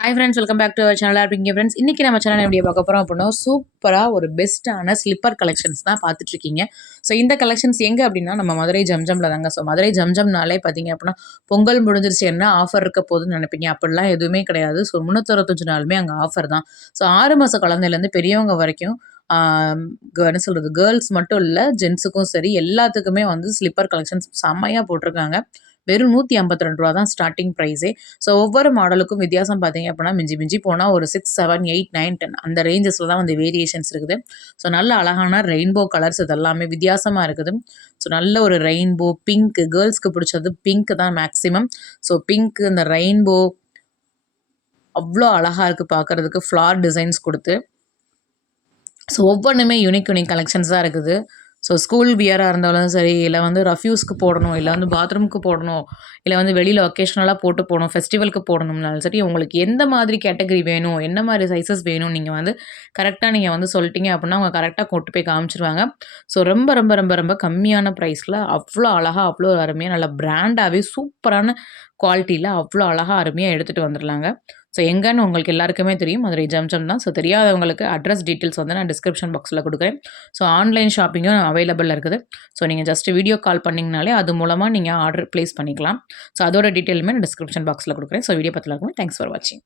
Hi friends welcome back to our சேனலாக இருப்பீங்க friends இன்றைக்கி நம்ம சேனல் எப்படி பார்க்க போகிறோம் அப்படின்னா சூப்பராக ஒரு பெஸ்ட்டான ஸ்லிப்பர் கலெக்ஷன்ஸ் தான் பார்த்துட்ருக்கீங்க ஸோ இந்த கலெக்ஷன்ஸ் எங்கே அப்படின்னா நம்ம மதுரை ஜம்ஜமில் தாங்க. ஸோ மதுரை ஜம்ஜம்னாலே பார்த்தீங்க அப்படின்னா பொங்கல் முடிஞ்சிருச்சு என்ன ஆஃபர் இருக்க போதுன்னு நினைப்பீங்க. அப்படிலாம் எதுவுமே கிடையாது. ஸோ முந்நூற்றஞ்சு நாளுமே அங்கே ஆஃபர் தான். ஸோ ஆறு மாத குழந்தையிலேருந்து பெரியவங்க வரைக்கும் என்ன சொல்கிறது கேர்ள்ஸ் மட்டும் இல்லை ஜென்ஸுக்கும் சரி எல்லாத்துக்குமே வந்து ஸ்லிப்பர் கலெக்ஷன்ஸ் செம்மையாக போட்டிருக்காங்க. வெறும் நூற்றி ஐம்பத்தி ரெண்டு ரூபா தான் ஸ்டார்டிங் ப்ரைஸே ஸோ ஒவ்வொரு மாடலுக்கும் வித்தியாசம் பார்த்தீங்க அப்படின்னா மிஞ்சி மிஞ்சி போனால் ஒரு six seven eight nine ten அந்த ரேஞ்சஸில் தான் வந்து வேரியேஷன்ஸ் இருக்குது. ஸோ நல்ல அழகான ரெயின்போ கலர்ஸ் இதெல்லாமே வித்தியாசமாக இருக்குது. ஸோ நல்ல ஒரு ரெயின்போ பிங்க் கேர்ள்ஸ்க்கு பிடிச்சது பிங்க் தான் மேக்ஸிமம் ஸோ பிங்க் இந்த ரெயின்போ அவ்வளோ அழகாக இருக்குது பார்க்குறதுக்கு ஃப்ளார் டிசைன்ஸ் கொடுத்து. ஸோ ஒவ்வொன்றுமே யூனிக் யூனிக் கலெக்ஷன்ஸ் தான் இருக்குது. ஸோ ஸ்கூல் வியராக இருந்தாலும் சரி இல்லை வந்து ரஃப்யூஸ்க்கு போடணும் இல்லை வந்து பாத்ரூம்க்கு போடணும் இல்லை வந்து வெளியில் ஒகேஷ்னலாக போட்டு போகணும் ஃபெஸ்டிவலுக்கு போடணும்னாலும் சரி உங்களுக்கு எந்த மாதிரி கேட்டகரி வேணும் என்ன மாதிரி சைஸஸ் வேணும் நீங்கள் வந்து கரெக்டாக நீங்கள் வந்து சொல்லிட்டீங்க அப்படின்னா அவங்க கரெக்டாக கொண்டு போய் காமிச்சிருவாங்க. ஸோ ரொம்ப ரொம்ப ரொம்ப ரொம்ப கம்மியான ப்ரைஸில் அவ்வளோ அழகாக அவ்வளோ அருமையாக நல்ல பிராண்டாகவே சூப்பரான குவாலிட்டியில் அவ்வளோ அழகாக அருமையாக எடுத்துகிட்டு வந்துடலாங்க ஸோ எங்கன்னு உங்களுக்கு எல்லாருக்குமே தெரியும். மதுரை ஜம்ஜம் தான். ஸோ தெரியாதவங்களுக்கு அட்ரஸ் டீட்டெயில்ஸ் வந்து நான் டிஸ்கிரிப்ஷன் பாக்ஸில் கொடுக்குறேன். ஸோ ஆன்லைன் ஷாப்பிங்கும் அவைலபிள் இருக்குது. ஸோ நீங்கள் ஜஸ்ட் வீடியோ கால் பண்ணிங்கனாலே அது மூலமாக நீங்கள் ஆர்டர் ப்ளேஸ் பண்ணிக்கலாம். ஸோ அதோட டீட்டெயிலுமே நான் டிஸ்கிரிப்ஷன் பாக்ஸில் கொடுக்குறேன். ஸோ வீடியோ பார்த்துலாருக்குமே தேங்க்ஸ் ஃபார் வாட்சிங்